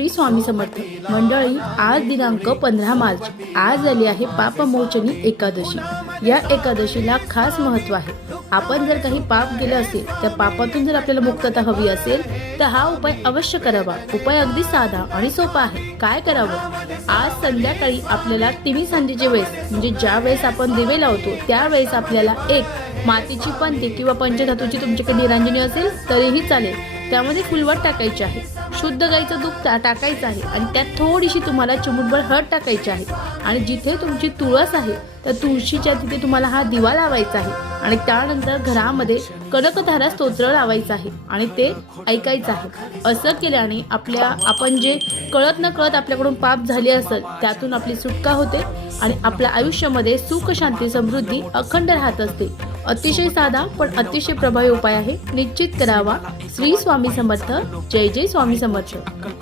श्री स्वामी समर्थ मंडळी। आज दिनांक 15 मार्च, आज आली आहे पापमोचनी एकादशी। या एकादशीला खास महत्त्व आहे। आपण जर काही पाप केले असेल, त्या पापातून जर आपल्याला मुक्तता हवी असेल तर हा उपाय अवश्य करावा। उपाय अगदी साधा आणि सोपा आहे। काय करावं? आज संध्याकाळी आपल्याला तिन्ही संध्येच्या वेळेस, म्हणजे ज्या वेळेस आपण दिवे लावतो त्यावेळेस आपल्याला एक मातीची पंती किंवा पंचधातूची तुमच्याकडे निरांजनी असेल तरीही चालेल, त्यामध्ये फुलवट टाकायची आहे। शुद्ध गाईचं दूध टाकायचं आहे आणि त्यात थोडीशी तुम्हाला चिमूटभर हळद टाकायची आहे आणि जिथे तुमची तुळस आहे त्या तुळशीच्या तिथे तुम्हाला हा दिवा लावायचा आहे आणि त्यानंतर घरामध्ये कनकधारा स्तोत्र लावायचं आहे आणि ते ऐकायचं आहे। असं केल्याने आपण जे कळत न कळत आपल्याकडून पाप झाले असेल त्यातून आपली सुटका होते आणि आपल्या आयुष्यामध्ये सुख, शांती, समृद्धी अखंड राहत असते। अतिशय साधा पण अतिशय प्रभावी उपाय आहे। निश्चित करावा। श्री स्वामी समर्थ। जय जय स्वामी समर्थ।